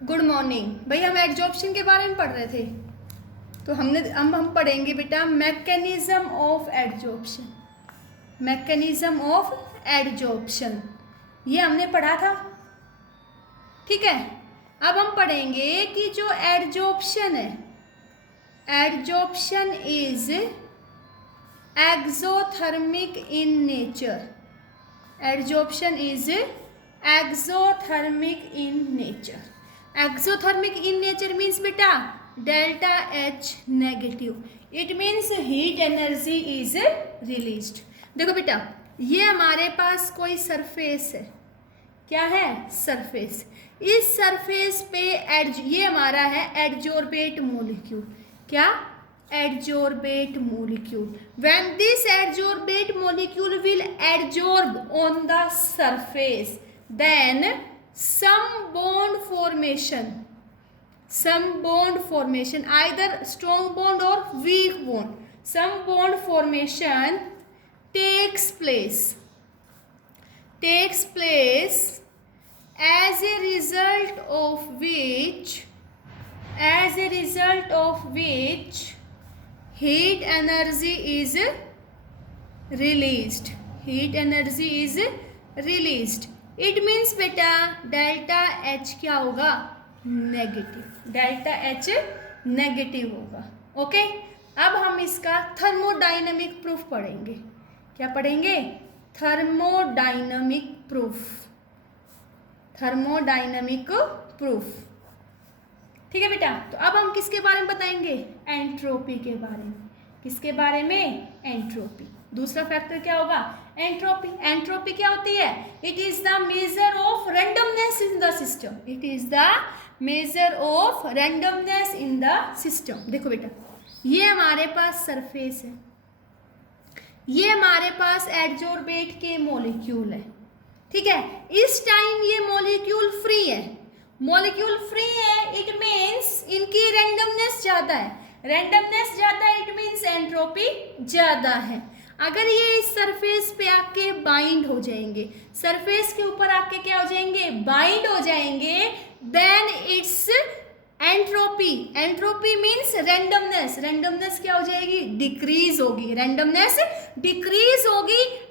Good morning. भाई हम adsorption के बारे में पढ़ रहे थे, तो हम पढ़ेंगे बेटा mechanism of adsorption. Mechanism of adsorption ये हमने पढ़ा था, ठीक है। अब हम पढ़ेंगे कि जो एडजॉर्प्शन है, adsorption is exothermic in nature. Adsorption is exothermic in nature. Exothermic in nature means बेटा delta H negative. It means heat energy is released. देखो बेटा, ये हमारे पास कोई सरफेस है, क्या है? सरफेस। इस सरफेस पे ये हमारा है एडजॉर्बेट मॉलिक्यूल। क्या? Adsorbate molecule. When this adsorbate molecule will adsorb on the surface, then some bond formation, either strong bond or weak bond, some bond formation takes place as a result of which heat energy is released. It means बेटा delta H क्या होगा? Negative. Delta H negative होगा। Okay, अब हम इसका thermodynamic proof पढ़ेंगे। क्या पढ़ेंगे? Thermodynamic proof. ठीक है बेटा, तो अब हम किसके बारे में बताएंगे? एंट्रोपी के बारे में। किसके बारे में? एंट्रोपी। दूसरा फैक्टर क्या होगा? एंट्रोपी। एंट्रोपी क्या होती है? It is the measure of randomness in the system. देखो बेटा, ये हमारे पास सरफेस है, ये हमारे पास एडजॉर्बेट के मॉलिक्यूल है, ठीक है। इस टाइम ये मॉलिक्यूल फ्री है। इट मीन्स इनकी रैंडमनेस ज्यादा है। इट मीन्स एंट्रोपी ज्यादा है। अगर ये इस सरफेस पे आके बाइंड हो जाएंगे, सरफेस के ऊपर आके क्या हो जाएंगे? बाइंड हो जाएंगे, then its entropy means randomness क्या हो जाएगी? डिक्रीज होगी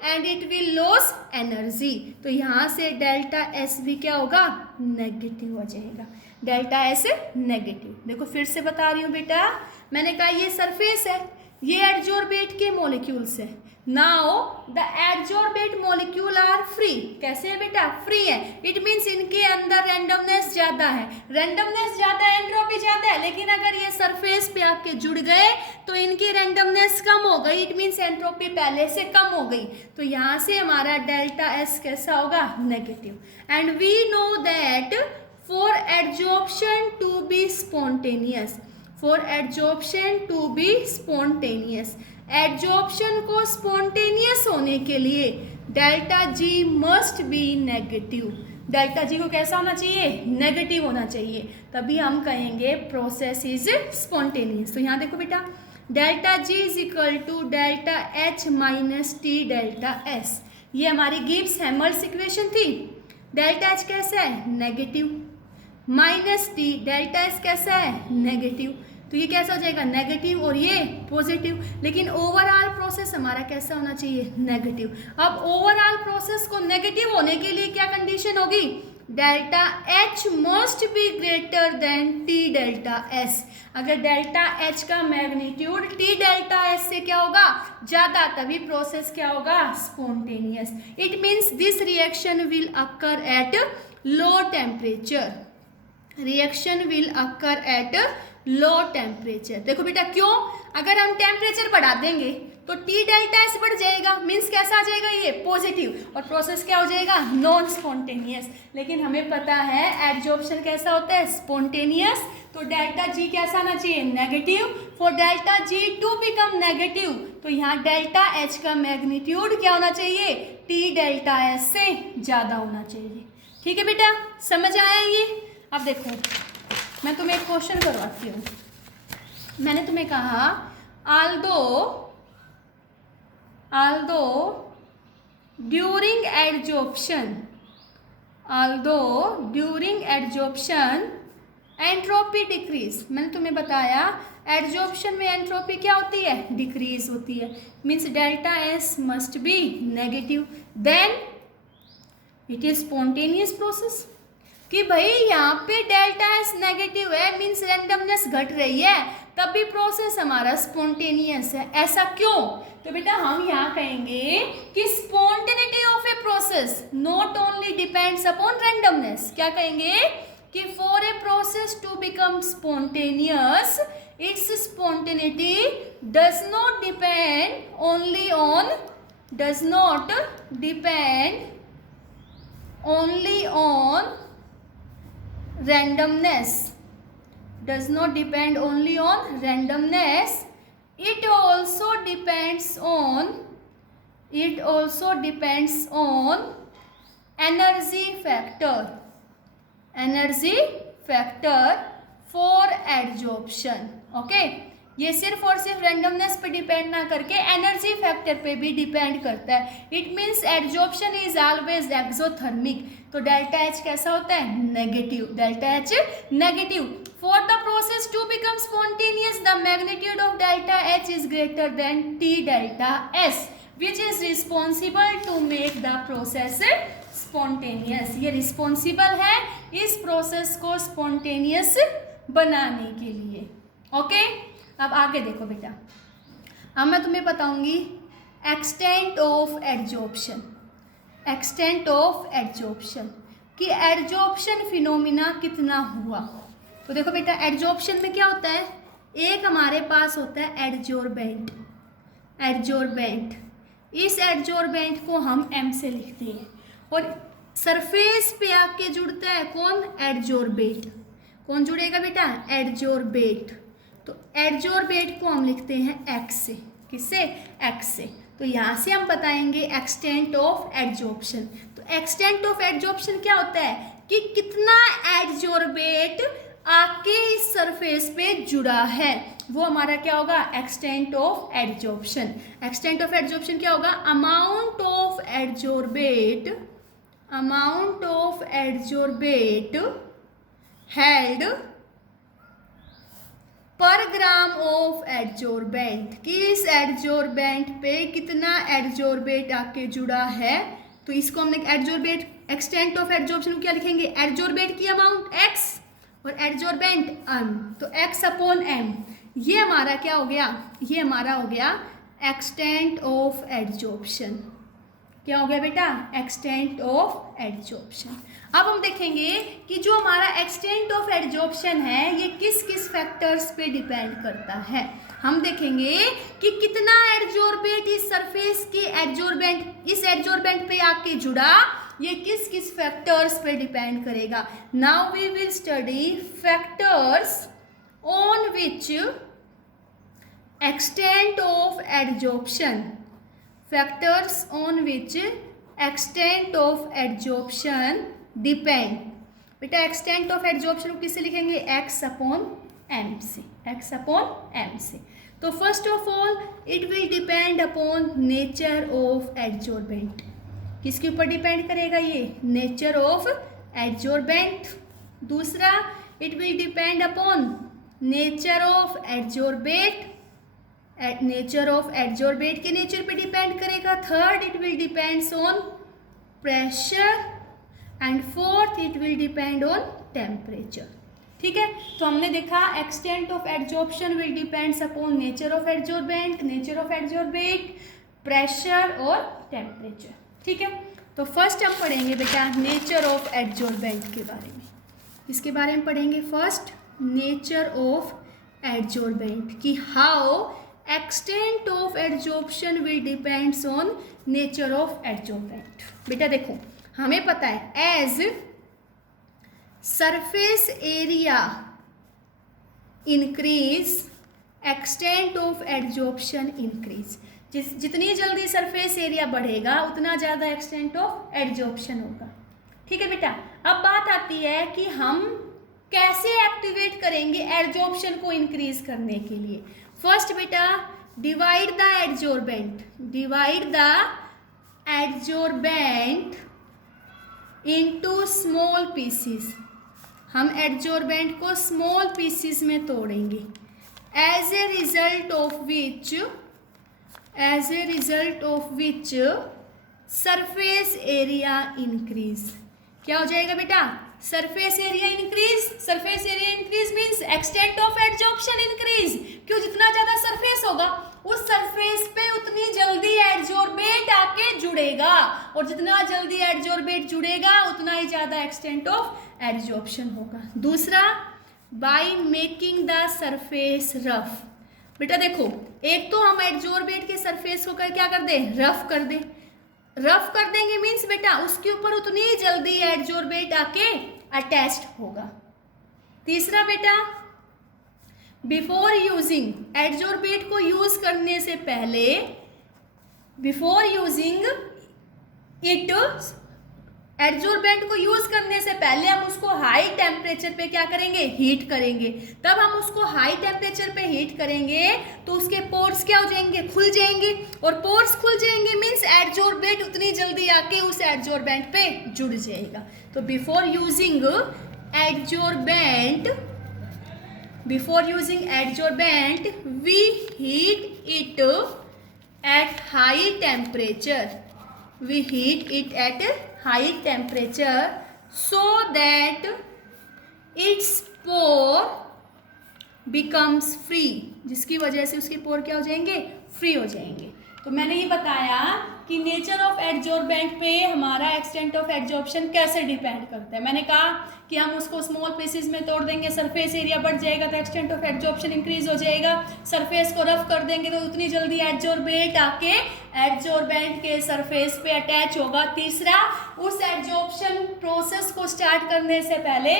and it will loss energy. तो यहाँ से डेल्टा एस भी क्या होगा? नेगेटिव हो जाएगा। Delta S negative. देखो फिर से बता रही हूँ बेटा, मैंने कहा ये सरफेस है, ये एडजॉर्बेट के मॉलिक्यूल्स है। Now the adsorbate molecule are free. कैसे है बेटा? फ्री है। इट मीन्स इनके अंदर रैंडमनेस ज्यादा है, एंट्रोपी ज्यादा है। लेकिन अगर ये सरफेस पे आके जुड़ गए तो इनकी रैंडमनेस कम हो गई, इट मीन्स एंट्रोपी पहले से कम हो गई। तो यहाँ से हमारा डेल्टा एस कैसा होगा? Negative. And we know that for adsorption to be spontaneous, adsorption को स्पॉन्टेनियस होने के लिए delta G must be negative. Delta G को कैसा होना चाहिए? नेगेटिव होना चाहिए, तभी हम कहेंगे प्रोसेस इज स्पॉन्टेनियस। तो यहाँ देखो बेटा, delta G is equal to delta H minus T delta S. ये हमारी गिब्स हैमर्स इक्वेशन थी। डेल्टा एच कैसा है? Negative, minus T delta S कैसा है? नेगेटिव। तो ये कैसा हो जाएगा? नेगेटिव और ये पॉजिटिव। लेकिन ओवरऑल प्रोसेस हमारा कैसा होना चाहिए? नेगेटिव। अब ओवरऑल प्रोसेस को नेगेटिव होने के लिए क्या कंडीशन होगी? Delta H must be greater than T delta S. अगर डेल्टा एच का मैग्नीट्यूड टी डेल्टा एस से क्या होगा? ज्यादा, तभी प्रोसेस क्या होगा? Spontaneous. It means this reaction will occur at low temperature. देखो बेटा क्यों? अगर हम टेम्परेचर बढ़ा देंगे तो टी डेल्टा एस बढ़ जाएगा, मीन्स कैसा आ जाएगा? ये पॉजिटिव, और प्रोसेस क्या हो जाएगा? Non spontaneous. लेकिन हमें पता है एडजॉर्प्शन कैसा होता है? स्पॉन्टेनियस। तो डेल्टा जी कैसा आना चाहिए? Negative. For delta G to become negative, तो यहाँ डेल्टा एच का मैग्नीट्यूड क्या होना चाहिए? टी डेल्टा एस से ज्यादा होना चाहिए। ठीक है बेटा, समझ आया ये? अब देखो, मैं तुम्हें एक क्वेश्चन करवाती हूँ। मैंने तुम्हें कहा although during adsorption entropy decrease, मैंने तुम्हें बताया एडजॉर्प्शन में एंट्रोपी क्या होती है, डिक्रीज होती है, means delta S must be negative, then it is spontaneous process. कि भाई यहाँ पे डेल्टा एस नेगेटिव है, मीन्स रैंडमनेस घट रही है, तब भी प्रोसेस हमारा स्पॉन्टेनियस है। ऐसा क्यों? तो बेटा हम यहाँ कहेंगे कि spontaneity of a process not only depends upon randomness. क्या कहेंगे कि for a process to become spontaneous its spontaneity does not depend only on randomness, does not depend only on randomness, it also depends on energy factor for adsorption। Okay, ये सिर्फ और सिर्फ randomness पे depend ना करके energy factor पे भी depend करता है। It means adsorption is always exothermic. तो डेल्टा एच कैसा होता है, negative, delta H negative. For the process to become spontaneous the magnitude of delta H is greater than T delta S which is responsible to make the process spontaneous. ये responsible है इस process को spontaneous बनाने के लिए। Okay, अब आगे देखो बेटा, अब मैं तुम्हें बताऊंगी एक्सटेंट ऑफ एडजॉर्प्शन। कि एडजॉर्प्शन फिनोमिना कितना हुआ। तो देखो बेटा, एडजॉर्प्शन में क्या होता है, एक हमारे पास होता है एडजॉर्बेंट। इस एडजॉर्बेंट को हम एम से लिखते हैं, और सरफेस पे आके जुड़ता है कौन, एडजॉर्बेट। कौन जुड़ेगा बेटा, एडजॉर्बेट। तो एडजॉर्बेट को हम लिखते हैं एक्स से। किससे, एक्स से। तो यहाँ से हम बताएंगे एक्सटेंट ऑफ एडजॉर्प्शन। तो एक्सटेंट ऑफ एडजॉर्प्शन क्या होता है कि कितना एडजॉर्बेट आके इस सरफेस पे जुड़ा है, वो हमारा क्या होगा, extent of adsorption. Extent of adsorption क्या होगा, अमाउंट ऑफ एडजॉर्बेट हेल्ड पर ग्राम ऑफ एडजॉर्बेंट। कि इस एडजॉर्बेंट पे कितना एडजॉर्बेट आके जुड़ा है। तो इसको हमने एडजॉर्बेट, एक्सटेंट ऑफ एडजॉर्प्शन क्या लिखेंगे, एडजॉर्बेट की अमाउंट एक्स और एडजॉर्बेंट एम। तो एक्स अपॉन एम, ये हमारा क्या हो गया, ये हमारा हो गया एक्सटेंट ऑफ एडजॉर्प्शन। क्या हो गया बेटा, एक्सटेंट ऑफ एडजॉर्प्शन। अब हम देखेंगे कि जो हमारा एक्सटेंट ऑफ एडजॉर्प्शन है ये किस किस फैक्टर्स पे डिपेंड करता है। हम देखेंगे कि कितना एडजॉर्बेट इस सरफेस के इस एडजॉर्बेंट पे आके जुड़ा, ये किस किस फैक्टर्स पे डिपेंड करेगा। Now we will study factors on which extent of adsorption depend. बेटा एक्सटेंट ऑफ एडजॉर्प्शन को किससे लिखेंगे, एक्स अपॉन एम से। तो first of all it will depend upon nature of adsorbent. किसके ऊपर डिपेंड करेगा ये, नेचर ऑफ एडजॉर्बेंट। दूसरा, it will depend upon nature of adsorbate, के नेचर पे डिपेंड करेगा। Third, it will depends on pressure, and fourth it will depend on temperature. ठीक है, तो हमने देखा extent of adsorption will depends upon nature of adsorbent, pressure और temperature. ठीक है, तो फर्स्ट हम पढ़ेंगे बेटा नेचर ऑफ एडजॉर्बेंट के बारे में। इसके बारे में पढ़ेंगे फर्स्ट, नेचर ऑफ एडजॉर्बेंट, कि how extent of adsorption will depends on nature of adsorbent. बेटा देखो, हमें पता है as surface area increase extent of adsorption increase. जितनी जल्दी सरफेस एरिया बढ़ेगा उतना ज़्यादा एक्सटेंट ऑफ एडजॉर्प्शन होगा। ठीक है बेटा, अब बात आती है कि हम कैसे एक्टिवेट करेंगे एडजॉर्प्शन को इंक्रीज करने के लिए। फर्स्ट बेटा, divide the adsorbent into small pieces. हम एडजॉर्बेंट को स्मॉल पीसीस में तोड़ेंगे, as a result of which surface area increase. क्या हो जाएगा बेटा? Surface area increase. Surface area increase means extent of adsorption increase. क्यों? जितना ज्यादा सरफेस होगा उस सरफेस पे उतनी जल्दी एडजॉर्बेट आके जुड़ेगा, और जितना जल्दी एडजॉर्बेट जुड़ेगा उतना ही ज्यादा एक्सटेंट ऑफ एडजॉर्प्शन होगा। दूसरा, by making the surface rough. बेटा देखो, एक तो हम एडजॉर्बेट के सरफेस को क्या कर दे? रफ कर दे। रफ कर देंगे मीन्स बेटा उसके ऊपर उतनी जल्दी एडजॉर्बेट आके अटैच्ड होगा। तीसरा बेटा, बिफोर यूजिंग, एडजॉर्बेट को यूज करने से पहले, बिफोर यूजिंग इट, एडजॉर्बेंट को यूज करने से पहले हम उसको हाई टेम्परेचर पे क्या करेंगे? हीट करेंगे। तब हम उसको हाई टेम्परेचर पे हीट करेंगे तो उसके पोर्स क्या हो जाएंगे? खुल जाएंगे, और पोर्स खुल जाएंगे मीन्स एडजॉर्बेंट उतनी जल्दी आके उस एडजॉर्बेंट पे जुड़ जाएगा। तो before using adsorbent we heat it at high temperature. We heat it at high temperature so that its pore becomes free, जिसकी वजह से उसके पोर क्या हो जाएंगे? फ्री हो जाएंगे। तो मैंने ये बताया कि नेचर ऑफ एडजॉर्बेंट पे हमारा एक्सटेंट ऑफ एडजॉर्प्शन कैसे डिपेंड करता है। मैंने कहा कि हम उसको स्मॉल पीसेस में तोड़ देंगे, सरफेस एरिया बढ़ जाएगा तो एक्सटेंट ऑफ एडजॉर्प्शन इंक्रीज हो जाएगा। सरफेस को रफ कर देंगे तो उतनी जल्दी एडजॉर्बेट आके एडजॉर्बेंट के सरफेस पे अटैच होगा। तीसरा, उस एडजॉर्प्शन प्रोसेस को स्टार्ट करने से पहले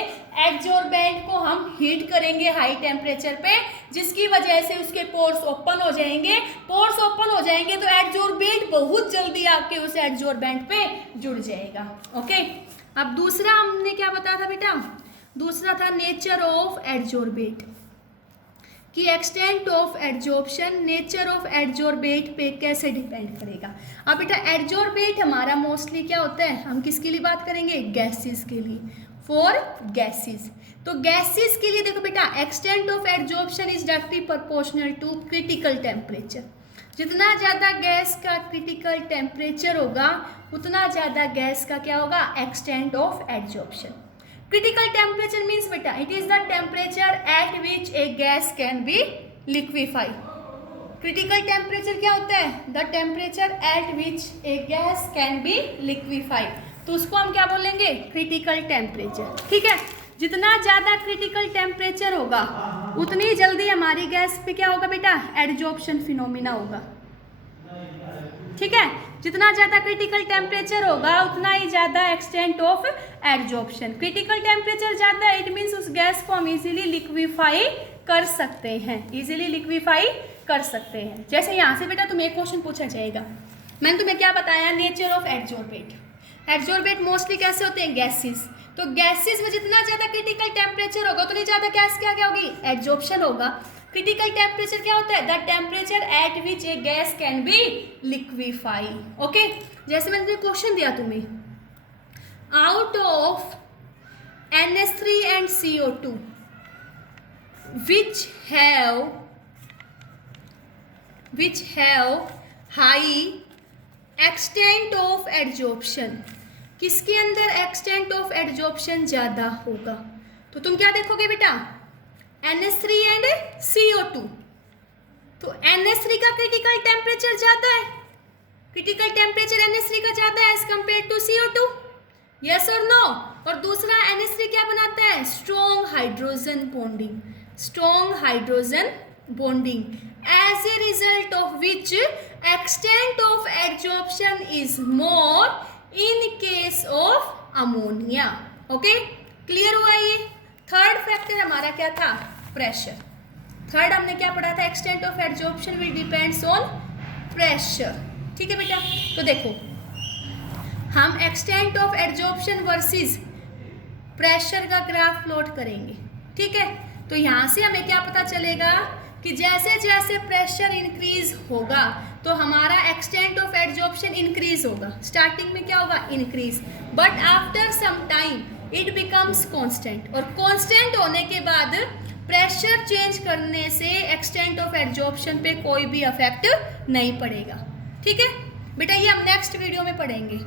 एडजॉर्बेंट को हम हीट करेंगे हाई टेम्परेचर पे, जिसकी वजह से उसके पोर्स ओपन हो जाएंगे। पोर्स ओपन हो जाएंगे तो एडजॉर्बेंट बहुत जल्दी आके उस एडजॉर्बेंट पे जुड़ जाएगा। ओके, अब दूसरा हमने क्या बताया था बेटा? दूसरा था नेचर ऑफ एडजॉर्बेट, कि extent of adsorption nature of adsorbate पे कैसे डिपेंड करेगा। अब बेटा एडजॉर्बेट हमारा मोस्टली क्या होता है? हम किसके लिए बात करेंगे? गैसेस के लिए, फॉर गैसेस। तो गैसेस के लिए देखो बेटा, extent of adsorption is directly proportional to critical temperature. जितना ज़्यादा गैस का क्रिटिकल टेम्परेचर होगा उतना ज़्यादा गैस का क्या होगा? Extent of adsorption. Critical temperature means बेटा it is the temperature at which a gas can be liquefy. Critical temperature क्या होता है? The temperature at which a gas can be liquefy. तो उसको हम क्या बोलेंगे? Critical temperature. ठीक है, जितना ज़्यादा क्रिटिकल टेम्परेचर होगा उतनी जल्दी हमारी गैस पे क्या होगा बेटा? एडजॉर्प्शन फिनोमिना होगा। ठीक है, जितना ज़्यादा क्रिटिकल टेम्परेचर होगा उतना ही ज़्यादा extent of adsorption. Critical temperature ज़्यादा इट मीन्स उस गैस को हम इजीली लिक्विफाई कर सकते हैं, इजीली लिक्विफाई कर सकते हैं। जैसे यहाँ से बेटा तुम्हें एक क्वेश्चन पूछा जाएगा, मैंने तुम्हें क्या बताया? Nature of adsorbate. Adsorbate mostly कैसे होते हैं? गैसेस। तो गैसेस में जितना ज़्यादा क्रिटिकल टेम्परेचर होगा उतनी ज़्यादा गैस क्या होगी? एडजॉर्प्शन होगा। क्रिटिकल टेम्परेचर क्या होता है? The temperature at which a gas can be liquefy. Okay, जैसे मैंने क्वेश्चन दिया तुम्हें, out of NH3 and CO2 which have high extent of adsorption, किसके अंदर एक्सटेंट ऑफ एडजॉर्प्शन ज़्यादा होगा? तो तुम क्या देखोगे बेटा? NH3 and CO2। तो NH3 का क्रिटिकल टेम्परेचर ज़्यादा है, क्रिटिकल टेम्परेचर NH3 का ज़्यादा है as compare to CO2, yes और नो? और दूसरा NH3 क्या बनाता है? Strong hydrogen bonding, strong hydrogen bonding, as a result of which extent of adsorption is more in case of ammonia. Okay, clear हुआ ये? थर्ड फैक्टर हमारा क्या था? प्रेशर। थर्ड हमने क्या पढ़ा था? Extent of adsorption will depends on pressure. ठीक है बेटा, तो देखो हम extent of adsorption versus pressure का ग्राफ प्लॉट करेंगे। ठीक है, तो यहाँ से हमें क्या पता चलेगा कि जैसे जैसे प्रेशर इंक्रीज होगा तो हमारा एक्सटेंट ऑफ एडजॉर्प्शन इंक्रीज होगा। स्टार्टिंग में क्या होगा? Increase, but after some time it becomes constant, और कांस्टेंट होने के बाद प्रेशर चेंज करने से एक्सटेंट ऑफ एब्जॉर्प्शन पे कोई भी इफेक्ट नहीं पड़ेगा। ठीक है बेटा, ये हम नेक्स्ट वीडियो में पढ़ेंगे।